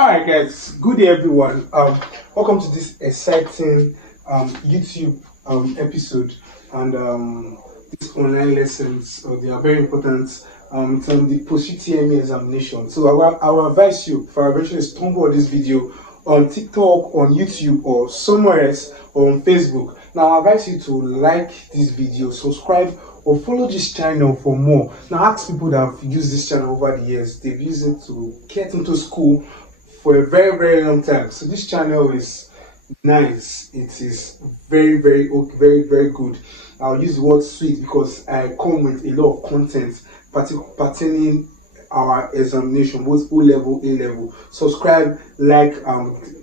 Alright guys, good day everyone. Welcome to this exciting YouTube episode and these online lessons. They are very important. It's on the post-utme examination. So I will advise you for eventually stumble on this video on TikTok, on YouTube, or somewhere else, or on Facebook. Now I advise you to like this video, subscribe, or follow this channel for more. Now ask people that have used this channel over the years. They've used it to get into school for a very long time. So this channel is nice. It is very very good. I'll use the word sweet because I come with a lot of content pertaining our examination, both O level, A level. Subscribe, like,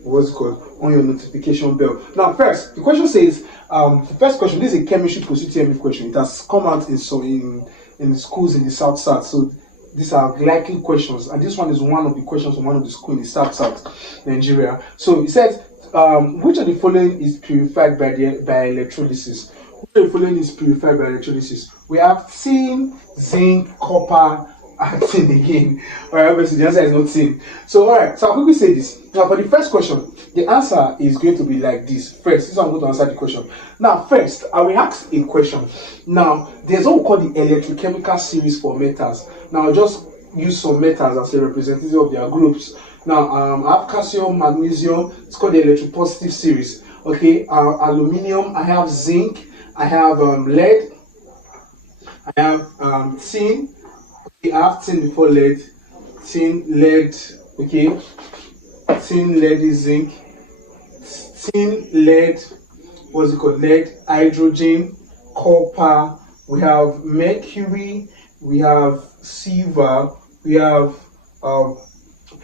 what's it called, on your notification bell. Now first, the question says, the first question, this is a chemistry post-utme question. It has come out in schools in the south. So these are likely questions, and this one is one of the questions from one of the schools in the south Nigeria. So it says, which of the following is purified by electrolysis? Which of the following is purified by electrolysis? We have tin, zinc, copper, and tin again. Alright, obviously the answer is not tin. So alright, so I'll quickly say this. Now for the first question, the answer is going to be like this. First, this is how I'm going to answer the question. Now first, I will ask a question. Now, there's what we call the electrochemical series for metals. Now I'll just use some metals as a representative of their groups. Now I have calcium, magnesium. It's called the electropositive series. Okay, aluminium. I have zinc. I have lead. I have tin. Okay, I have tin before lead. Tin, lead. Okay, tin, lead is zinc. Tin, lead. What's it called? Lead, hydrogen, copper. We have mercury. We have silver. We have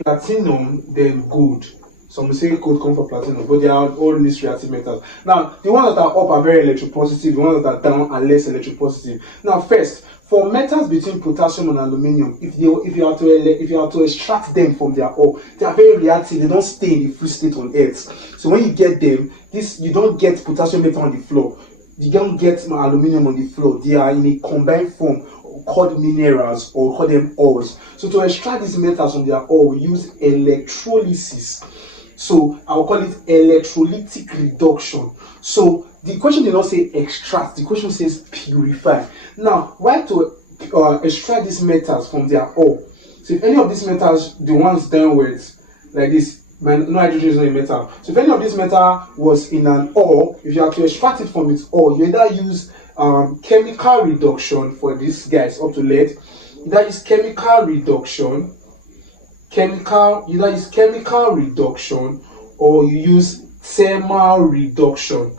platinum, then gold. Some will say gold come for platinum, but they are all least reactive metals. Now, the ones that are up are very electropositive, the ones that are down are less electropositive. Now, first, for metals between potassium and aluminium, if you are to extract them from their ore, they are very reactive. They don't stay in the free state on Earth. So when you get them, you don't get potassium metal on the floor. You don't get aluminium on the floor. They are in a combined form called minerals, or call them ores. So to extract these metals from their ore, we use electrolysis. So I will call it electrolytic reduction. So the question did not say extract, the question says purify. Now, why to extract these metals from their ore? So if any of these metals, the ones downwards, like this, no, hydrogen is not a metal. So if any of this metal was in an ore, if you have to extract it from its ore, you either use chemical reduction for these guys up to lead. That is chemical reduction. Either use chemical reduction or you use thermal reduction.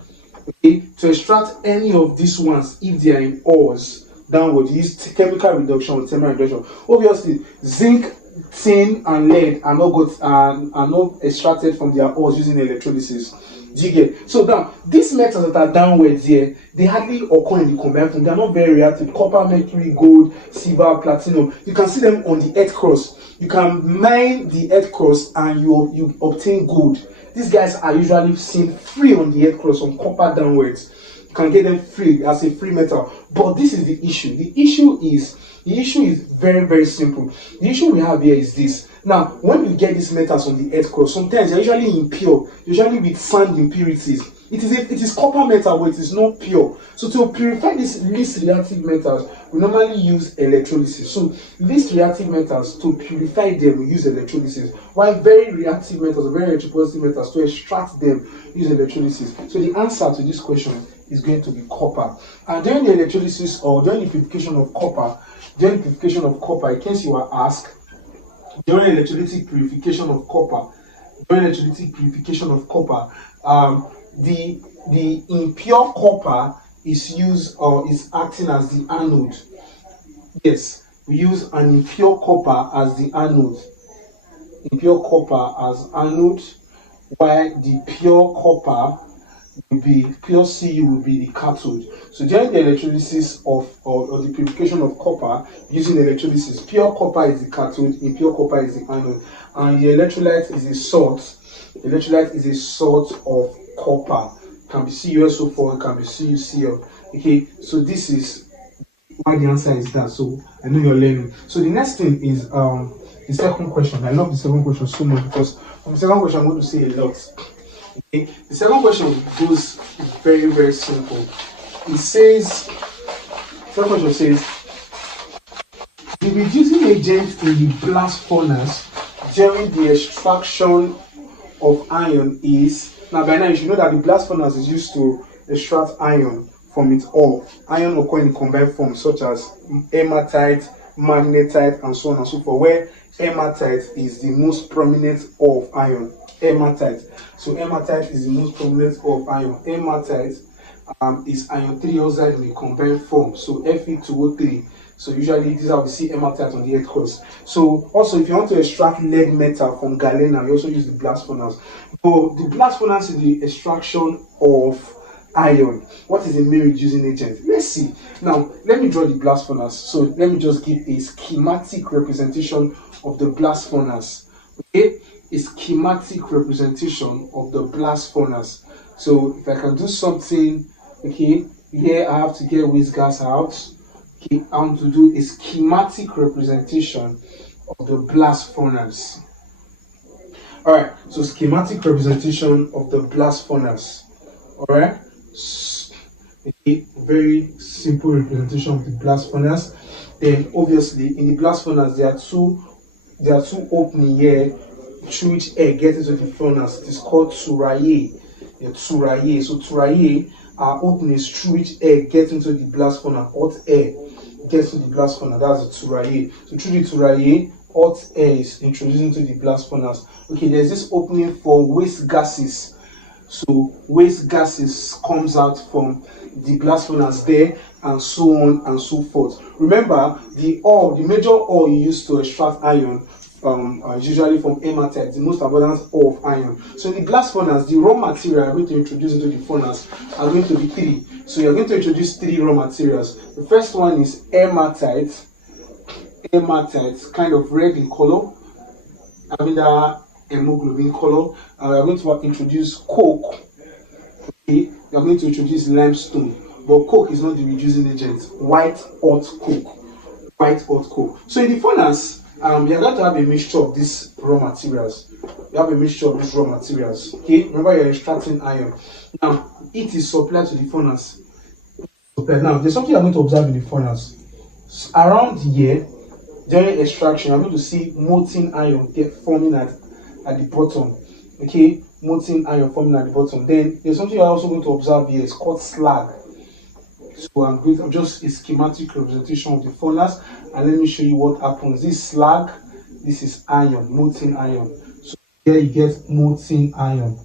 Okay, to extract any of these ones, if they are in ores downward, you use chemical reduction or thermal reduction. Obviously, zinc, tin, and lead are not extracted from their ores using electrolysis. Do you get? So now, these metals that are downwards here, they hardly occur in the combined form. They are not very reactive. Copper, mercury, gold, silver, platinum. You can see them on the earth crust. You can mine the earth crust and you obtain gold. These guys are usually seen free on the earth crust, from copper downwards. You can get them free as a free metal. But this is the issue. The issue is very simple. The issue we have here is this. Now, when you get these metals on the earth crust, sometimes they're usually impure, usually with sand impurities. It is copper metal, but it is not pure. So to purify these least reactive metals, we normally use electrolysis. So least reactive metals, to purify them, we use electrolysis. While very reactive metals, very electropositive metals, to extract them, use electrolysis. So the answer to this question is going to be copper. And during the electrolysis, or during the purification of copper, in case you are asked, during electrolytic purification of copper, the impure copper is used, or is acting as the anode. Yes, we use an impure copper as the anode. Impure copper as anode, while the pure copper will be, pure Cu will be the cathode. So during the electrolysis or the purification of copper using electrolysis, pure copper is the cathode, impure copper is the anode, and the electrolyte is a salt. The electrolyte is a salt of copper. It can be CuSO4, it can be CuCl. Okay, so this is why the answer is that. So I know you're learning. So the next thing is the second question. I love the second question so much because from the second question I'm going to say a lot. Okay, the second question goes very, very simple. It says, second question says, the reducing agent in the blast furnace during the extraction of iron is, now by now you should know that the blast furnace is used to extract iron from its ore. Iron occur in combined forms such as hematite, magnetite, and so on and so forth, where hematite is the most prominent ore of iron. Hematite. So hematite is the most prominent ore of iron. Hematite is iron 3 oxide in a combined form. So Fe2O3. So usually this is how we see hematite on the earth crust. So also if you want to extract lead metal from galena, you also use the blast furnace. But the blast furnace is the extraction of iron. What is the main reducing agent? Let's see. Now let me draw the blast furnace. So let me just give a schematic representation of the blast furnace. Okay, a schematic representation of the blast furnace. So if I can do something, okay, here I have to get waste gas out. Okay, I want to do a schematic representation of the blast furnace. Alright, so schematic representation of the blast furnace. Alright, okay, very simple representation of the blast furnace. Then obviously in the blast furnace there are two openings here through which air gets into the furnace. It is called turaye. Turaye. So turaye are openings through which air gets into the blast furnace. Hot air gets to the blast furnace. That's the turaye. So through the turaye, hot air is introduced into the blast furnace. Okay, there's this opening for waste gases. So waste gases comes out from the blast furnace there, and so on and so forth. Remember, the major ore used to extract iron usually from hematite, the most abundant ore of iron. So in the blast furnace, the raw material I'm going to introduce into the furnace are going to be 3. So you're going to introduce 3 raw materials. The first one is hematite. Hematite, kind of red in color, having that hemoglobin color. We're going to introduce coke. Okay, we're going to introduce limestone. But coke is not the reducing agent. White hot coke. White hot coke. So in the furnace, you're going to have a mixture of these raw materials. You have a mixture of these raw materials. Okay, remember you're extracting iron. Now, it is supplied to the furnace. Now, there's something I'm going to observe in the furnace. Around here, during extraction, I'm going to see molten iron forming at the bottom. Okay, molten iron forming at the bottom. Then there's something you're also going to observe here. It's called slag. So I'm just a schematic representation of the furnace, and let me show you what happens. This slag, this is iron, molten iron. So here you get molten iron.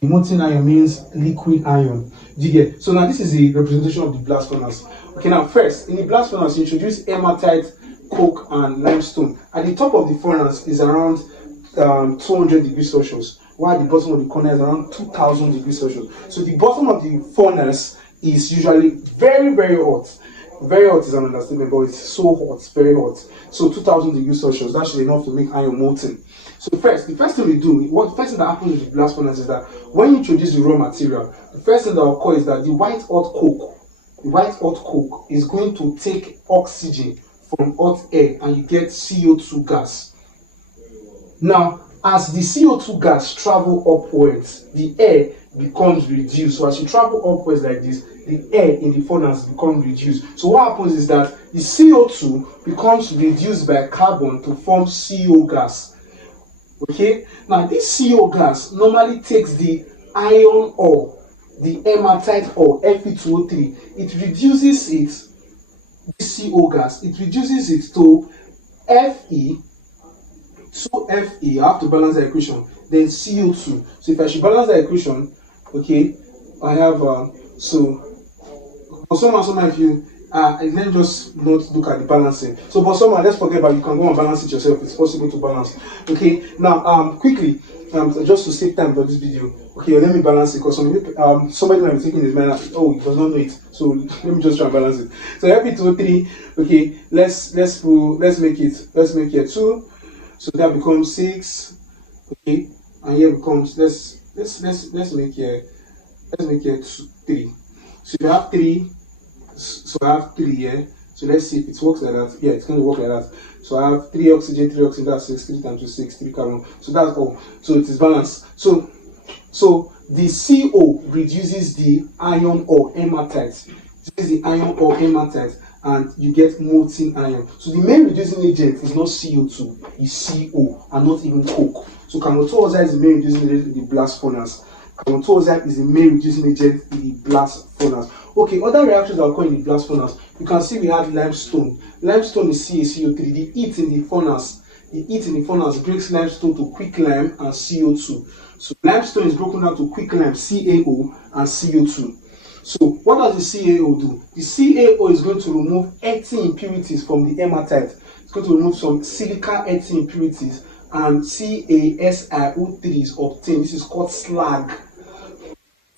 The molten iron means liquid iron. Do you get? So now this is the representation of the blast furnace. Okay, now first in the blast furnace you introduce hematite, coke, and limestone. At the top of the furnace is around 200 degrees Celsius, while the bottom of the corner is around 2000 degrees Celsius. So the bottom of the furnace is usually very, very hot. Very hot is an understatement, but it's so hot, very hot. So 2000 degrees Celsius, that's enough to make iron molten. So the first thing we do, the first thing that happens with the blast furnace is that when you introduce the raw material, the first thing that will occur is that the white hot coke is going to take oxygen from hot air, and you get CO2 gas. Now, as the CO2 gas travel upwards, the air becomes reduced. So as you travel upwards like this, the air in the furnace becomes reduced. So what happens is that the CO2 becomes reduced by carbon to form CO gas. Okay, now this CO gas normally takes the iron ore, the hematite ore, Fe2O3. It reduces it, this CO gas, it reduces it to Fe. So Fe, I have to balance the equation, then CO2. So if I should balance the equation, okay, I have so for some if you let me just not look at the balancing. So for some, let's forget about, you can go and balance it yourself. It's possible to balance. Okay, now quickly, just to save time for this video. Okay, let me balance it, because somebody might be thinking his mind, oh, he does not know it. So let me just try and balance it. So Fe2O3, okay, let's make it 2. So that becomes 6. Okay, and here becomes, let's make it 3. So you have 3. So I have 3 here. So let's see if it works like that. Yeah, it's going to work like that. So I have 3 oxygen, that's 6, 3 times 2, 6, 3 carbon. So that's all. So it is balanced. So the CO reduces the ion or hematite. This is the ion or hematite, and you get molten ion. So the main reducing agent is not CO2, it's CO, and not even coke. So carbon dioxide is the main reducing agent in the blast furnace. Carbon dioxide is the main reducing agent in the blast furnace. Okay, other reactions that occur in the blast furnace, you can see we had limestone. Limestone is CaCO3. The heat in the furnace breaks limestone to quicklime and CO2. So limestone is broken down to quicklime, CaO, and CO2. So what does the CaO do? The CaO is going to remove earthy impurities from the hematite. It's going to remove some silica earthy impurities, and CaSiO3 is obtained. This is called slag.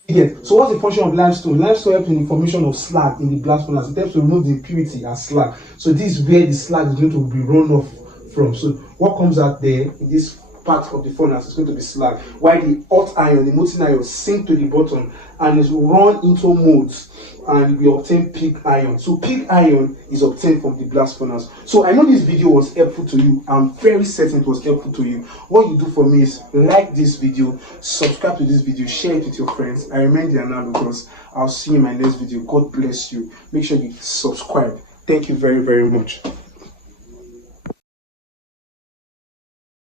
Yeah. So what's the function of limestone? Limestone helps in the formation of slag in the blast furnace. It helps to remove the impurity as slag. So this is where the slag is going to be run off from. So what comes out there in this part of the furnace is going to be slag, while the hot ion, the molten ion, sink to the bottom and is run into molds, and we obtain pig ion. So pig ion is obtained from the blast furnace. So I know this video was helpful to you. I'm very certain it was helpful to you. What you do for me is like this video, subscribe to this video, share it with your friends. I remain the analogous. I'll see you in my next video. God bless you. Make sure you subscribe. Thank you very, very much.